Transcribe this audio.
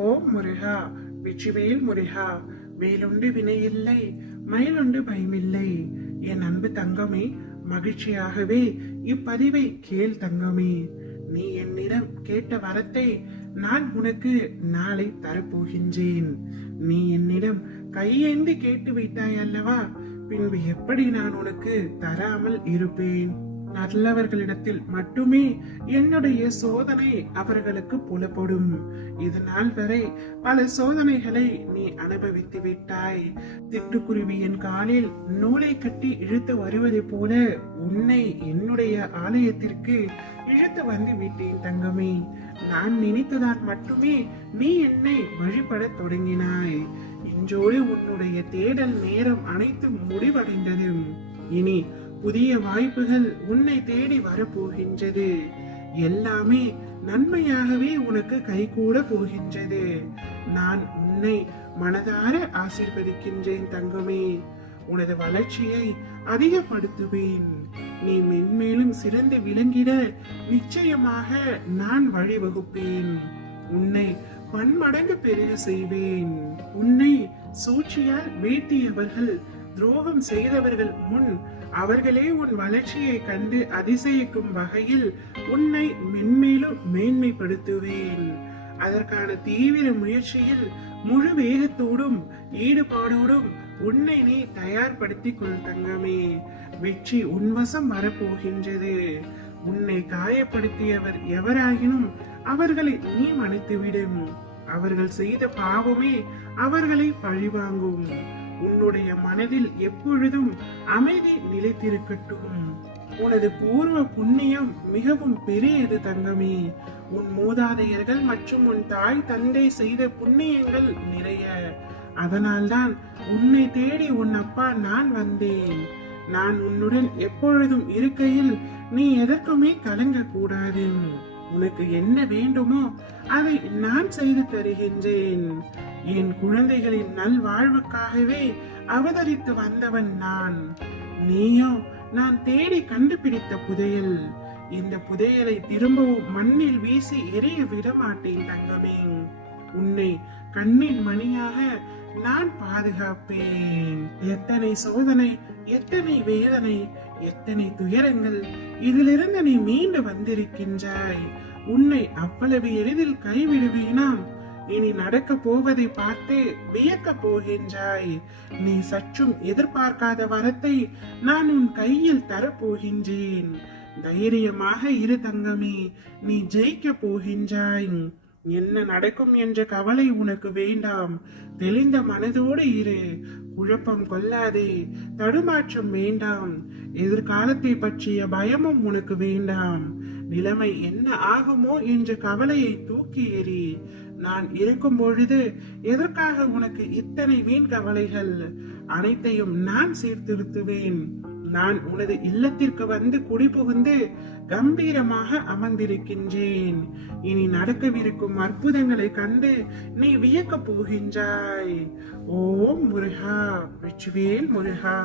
ஓம் முருகா, வெற்றிவேல் முருகா. வேலுண்டு வினையில்லை, மயிலுண்டு பயமில்லை. என் அன்பு தங்கமே, மகிழ்ச்சியாகவே இப்பதிவை கேள் தங்கமே. நீ என்னிடம் கேட்ட வரத்தை நான் உனக்கு நாளை தரப்போகின்றேன். நீ என்னிடம் கையேந்தி கேட்டு வைத்தாய் அல்லவா, பின்பு எப்படி நான் உனக்கு தராமல் இருப்பேன்? நல்லவர்களிடத்தில் மட்டுமே என்னுடைய சோதனை அவர்களுக்கு புலப்படும். இதனால் வரை பல சோதனைகளை நீ அனுபவித்து விட்டாய். சிட்டுக்குருவியின் காலில் நூலை கட்டி இழுத்து வருவதை போல உன்னை என்னுடைய ஆலயத்திற்கு இழுத்து வந்து விட்டேன் தங்கமே. நான் நினைத்ததால் மட்டுமே நீ என்னை வழிபட தொடங்கினாய். இன்றோடு உன்னுடைய தேடல் நேரம் அனைத்தும் முடிவடைந்தது. இனி புதிய வாய்ப்புகள் உன்னை தேடி வரப்போகின்றது. எல்லாமே நன்மையாகவே உனக்கு கைகூட போகின்றது. நான் உன்னை மனதார ஆசீர்வதிக்கின்றேன் தங்கமே. உனது வளர்ச்சியை அதிகப்படுத்துவேன். நீ மென்மேலும் சிறந்து விளங்கிட நிச்சயமாக நான் வழிவகுப்பேன். உன்னை பன்மடங்கு பெருக செய்வேன். உன்னை சூழ்ச்சியால் வீழ்த்தியவர்கள், துரோகம் செய்தவர்கள் முன் அவர்களே உன் வளர்ச்சியை கண்டு அதிசயிக்கும் வகையில் உன்னை மென்மேலும் மேன்மைப்படுத்துவேன். அதற்கான தீவிர முயற்சியில் முழு வேகத்தோடும் ஈடுபாடோடும் உன்னை நீ தயார்படுத்திக் கொள் தங்கமே. வெற்றி உன்வசம் வரப்போகின்றது. உன்னை காயப்படுத்தியவர் எவராயினும் அவர்களை நீ மன்னித்துவிடும். அவர்கள் செய்த பாவமே அவர்களை பழிவாங்கும். உன்னுடைய மனதில் எப்பொழுதும் அமைதி நிலைத்திருக்கட்டும். உனது பூர்வ புண்ணியம் மிகவும் பெரியது தங்கமே. உன் மூதாதையர்கள் மற்றும் உன் தாய் தந்தை செய்த புண்ணியங்கள் நிறைய. அதனால்தான் உன்னை தேடி உன் அப்பா நான் வந்தேன். நான் உன்னுடன் எப்பொழுதும் இருக்கையில் நீ எதற்குமே கலங்க கூடாது. உனக்கு என்ன வேண்டுமோ அதை நான் செய்து தருகின்றேன். என் குழந்தைகளின் நல்வாழ்வுக்காகவே அவதரித்து வந்தவன் நான். நீயோ நான் தேடி கண்டுபிடித்த புதையல். இந்த புதையலை திரும்பவும் மண்ணில் வீசி எரிய விட மாட்டேன் தங்கமே. உன்னை கண்ணின் மணியாக நான் பாதுகாப்பேன். எத்தனை சோதனை, எத்தனை வேதனை, எத்தனை துயரங்கள், இதிலிருந்து நீ மீண்டு வந்திருக்கின்றாய். உன்னை அவ்வளவு எளிதில் கைவிடுவேனாம்? இனி நடக்க போவதை பார்த்து வியக்க போகின்றாய். நீ சற்றும் எதிர்பார்க்காத வரத்தை நான் உன் கையில் தரப்போகின்றேன். தைரியமாக இரு தங்கமே, நீ ஜெயிக்க போகின்றாய். என்ன நடக்கும் என்ற கவலை உனக்கு வேண்டாம். தெளிந்த மனதோடு இரு. குழப்பம் கொள்ளாதே, தடுமாற்றம் வேண்டாம். எதிர்காலத்தை பற்றிய பயமும் உனக்கு வேண்டாம். நிலைமை என்ன ஆகுமோ என்ற கவலையை தூக்கி எறி. நான் இருக்கும் பொழுது எதற்காக உனக்கு இத்தனை வீண் கவலைகள்? அனைத்தையும் நான் சீர்திருத்துவேன். நான் உனது இல்லத்திற்கு வந்து குடிபுகுந்து கம்பீரமாக அமர்ந்திருக்கின்றேன். இனி நடக்கவிருக்கும் அற்புதங்களை கண்டு நீ வியக்க போகின்றாய். ஓம் முருகா, வெற்றிவேல் முருகா.